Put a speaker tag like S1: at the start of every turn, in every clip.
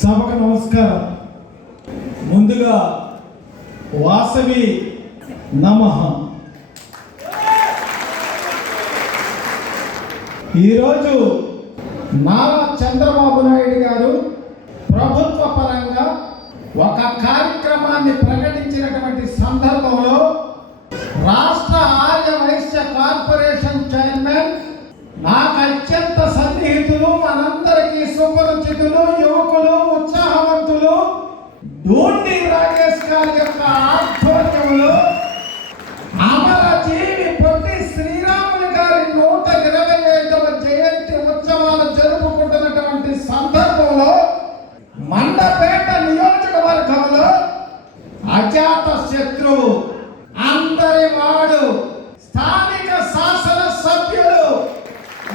S1: సభకు నమస్కారం. ముందుగా వాసవి నమ. ఈరోజు నారా చంద్రబాబు నాయుడు గారు ప్రభుత్వ పరంగా ఒక కార్యక్రమాన్ని ప్రకటించినటువంటి సందర్భంలో రాష్ట్ర ఆర్య వైశ్య కార్పొరేషన్ చైర్మన్ నాకు అత్యంత సన్నిహితులు మనందరికీ సుపరిచితులు యువకులు డోండి రాజేష్ గారి యొక్క ఆధ్వర్యంలో అమరజీవి పొట్టి శ్రీరాములు గారి నూట ఇరవై ఐదవ జయంతి ఉత్సవాలు జరుపుకుంటున్నటువంటి సందర్భంలో మండపేట నియోజకవర్గంలో అజాత శత్రువు అందరి వాడు స్థానిక శాసన సభ్యులు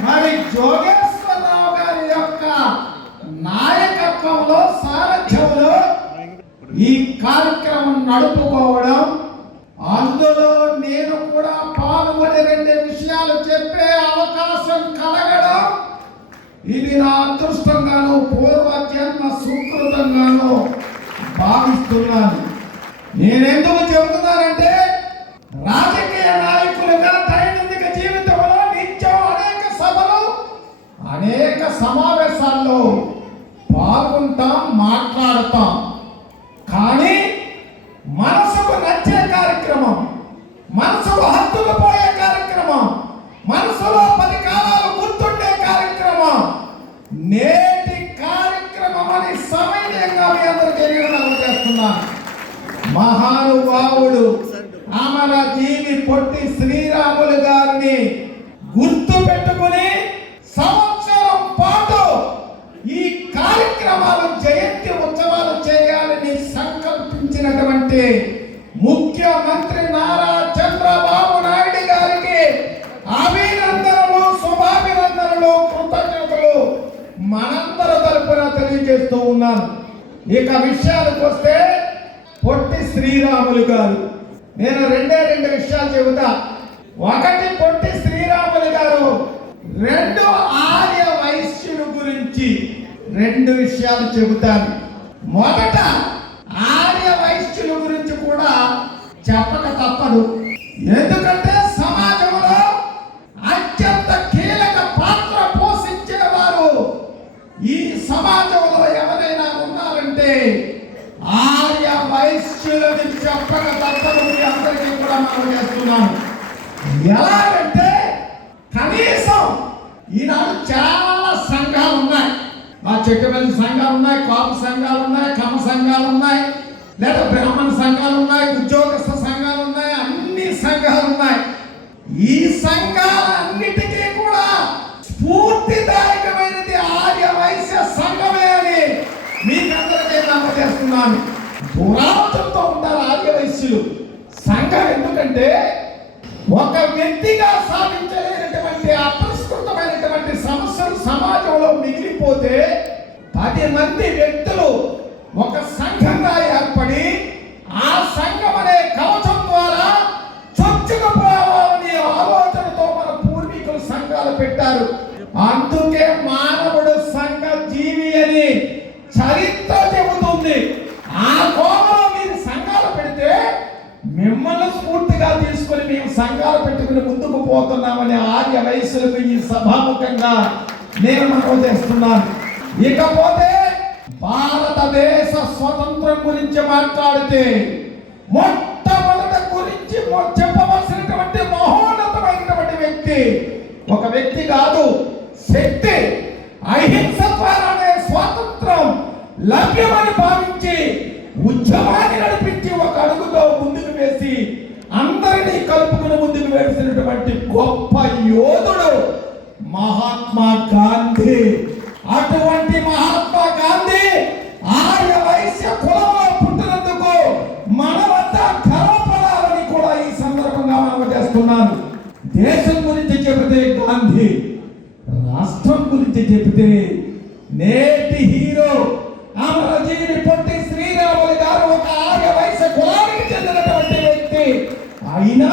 S1: మరి జోగేశ్వరరావు గారి యొక్క నాయకత్వంలో సారథ్యంలో ఈ కార్యక్రమం నడుపుకోవడం అందులో నేను కూడా పాల్గొని రెండు విషయాలు చెప్పే అవకాశం కలగడం. ఇది నా అదృష్టంగాను పూర్వ జన్మ సుకృతంగాను భావిస్తున్నాను. నేనెందుకు చెబుతున్నానంటే రాజకీయ నాయకులుగా దైనందిక జీవితంలో నిత్యం అనేక సభలు అనేక సమావేశాల్లో పాల్గొంటాం మాట్లాడతాం. సమయంగా మీ అందరికీ తెలియడం మహానుభావుడు అమర జీవి పొట్టి శ్రీరాములు గారిని గుర్తు పెట్టుకుని సంవత్సరం పాటు ఈ కార్యక్రమాలు జయంతి ఉత్సవాలు చేయాలని సంకల్పించినటువంటి ముఖ్యమంత్రి నారా చంద్రబాబు నాయుడు గారికి అభినందనలు శుభాభినందనలు కృతజ్ఞతలు. మన తెలియజేస్తూ ఉన్నాను. ఇక విషయాలకు వస్తే పొట్టి శ్రీరాములు గారు. నేను రెండే రెండు విషయాలు చెబుతా. ఒకటి పొట్టి శ్రీరాములు గారు. రెండు ఆర్య వైశ్యులు గురించి రెండు విషయాలు చెబుతాను. మొదట ఆర్య వైశ్యుల గురించి కూడా చెప్పక తప్పదు. ఎందుకంటే చెప్తున్నాను ఎలాగంటే కనీసం ఈనాడు చాలా సంఘాలు ఉన్నాయి. ఆ చెక్కబెల్లి సంఘాలు ఉన్నాయి కాపు సంఘాలు ఉన్నాయి కమ సంఘాలు ఉన్నాయి లేదా బ్రాహ్మణ సంఘాలు ఉన్నాయి ఉద్యోగస్థ సంఘాలు ఉన్నాయి అన్ని సంఘాలు ఉన్నాయి. ఈ సంఘాలన్నిటికీ కూడా స్ఫూర్తిదాయకమైనది ఆర్య వైశ్య సంఘమే అని మీకందరికీ నమ్మజేస్తున్నాను పురాతనతో ఉంటారు ఆర్య వైశ్యులు. సంఘం ఎందుకంటే ఒక వ్యక్తిగా సాధించలేనటువంటి అప్రస్కృతమైనటువంటి సమస్యలు సమాజంలో మిగిలిపోతే పది మంది వ్యక్తులు పోతున్నామని ఆర్య వయసులకు ఈ సభాముఖంగా నేను మనం చేస్తున్నాను. ఇకపోతే భారతదేశ స్వతంత్రం గురించి మాట్లాడితే మొట్టమొదట గురించి చెప్పవలసినటువంటి మహోన్నతమైనటువంటి వ్యక్తి ఒక వ్యక్తి కాదు శక్తి అహింస ద్వారానే స్వాతంత్రం లభ్యమని భావ వేసినటువంటి గొప్ప యోధుడు మహాత్మా గాంధీ. అటువంటి మహాత్మా గాంధీ ఆర్య వైశ్య కులంలో పుట్టినందుకు మనమంతా గర్వపడాలని కూడా ఈ సందర్భంగా మనం చేస్తున్నాను. దేశం గురించి చెబితే గాంధీ రాష్ట్రం గురించి చెబితే నేటి హీరో. అమరజీవి పొట్టి శ్రీరాములు గారు ఒక ఆర్య వైశ్య కులానికి చెందినటువంటి వ్యక్తి. అయినా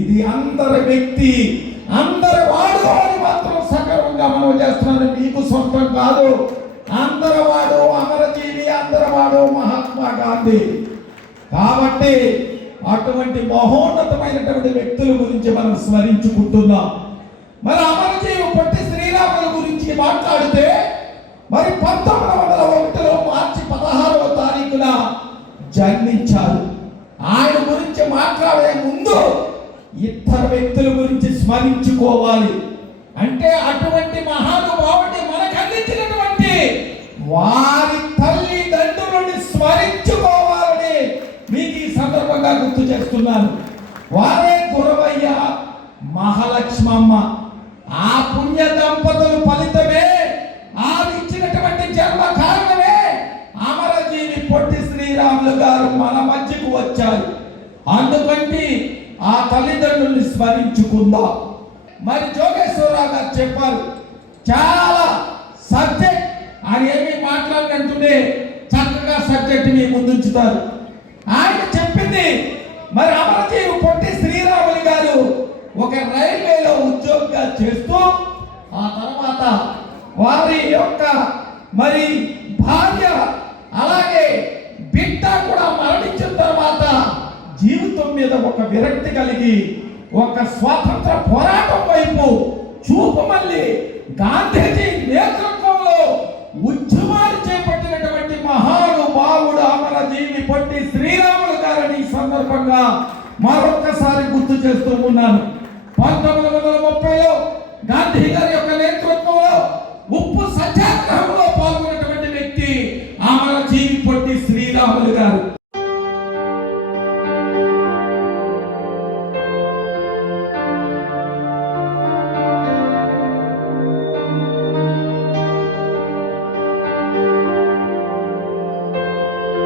S1: ఇది అందరి వ్యక్తి అందరి వాడు అని మాత్రం సగర్వంగా మనం చేస్తున్నాను మీకు సొంతం కాదు. అందరవాడు అమరజీవి అందరవాడు మహాత్మా గాంధీ. కాబట్టి అటువంటి మహోన్నతమైనటువంటి వ్యక్తుల గురించి మనం స్మరించుకుంటున్నాం. మరి అమరజీవి పొట్టి శ్రీరాముల గురించి మాట్లాడితే మరి పంతొమ్మిది వందల ఒకటిలో మార్చి పదహారవ తారీఖున జన్మించారు ఆయన గురించి మాట్లాడే ముందు ఇద్దరు వ్యక్తుల గురించి స్మరించుకోవాలి. అంటే అటువంటి మహానుభావుడి మనకు అందించినటువంటి వారి తల్లిదండ్రులని స్మరించుకోవాలని మీకు ఈ సందర్భంగా గుర్తు చేస్తున్నాను. వారే గురవయ్య మహాలక్ష్మమ్మ. ఆ పుణ్య దంపతులు ఫలితమే ఆమె ఇచ్చినటువంటి జన్మ కారణమే అమరజీవి పొట్టి శ్రీరాములు గారు మన మధ్యకు వచ్చారు. అందుకంటే ఆ తల్లిదండ్రుల్ని స్మరించుకుందాం? మరి జోగేశ్వరరావు గారు చెప్పారు చాలా సబ్జెక్ట్ ఆయన ఏమి మాట్లాడినట్టునే చక్కగా సబ్జెక్ట్ మీ ముందుంచుతారు. ఆయన చెప్పింది మరి అమరజీవి పొట్టి శ్రీరాములు గారు ఒక రైల్వేలో ఉద్యోగిగా చేస్తూ ఆ తర్వాత వారి యొక్క మరి విరక్తి కలిగి ఒక స్వాతంత్ర పోరాటం వైపు చూపు మళ్ళీ గాంధీజీ నేతృత్వంలో ఉద్యమాలు చేపట్టినటువంటి మహానుభావుడు అమరజీవి పొట్టి శ్రీరాములు గారిని ఈ సందర్భంగా మరొక్కసారి గుర్తు చేస్తూ ఉన్నాను. పంతొమ్మిది వందల ముప్పైలో గాంధీ గారి యొక్క నేతృత్వంలో ఉప్పు సత్యాగ్రహంలో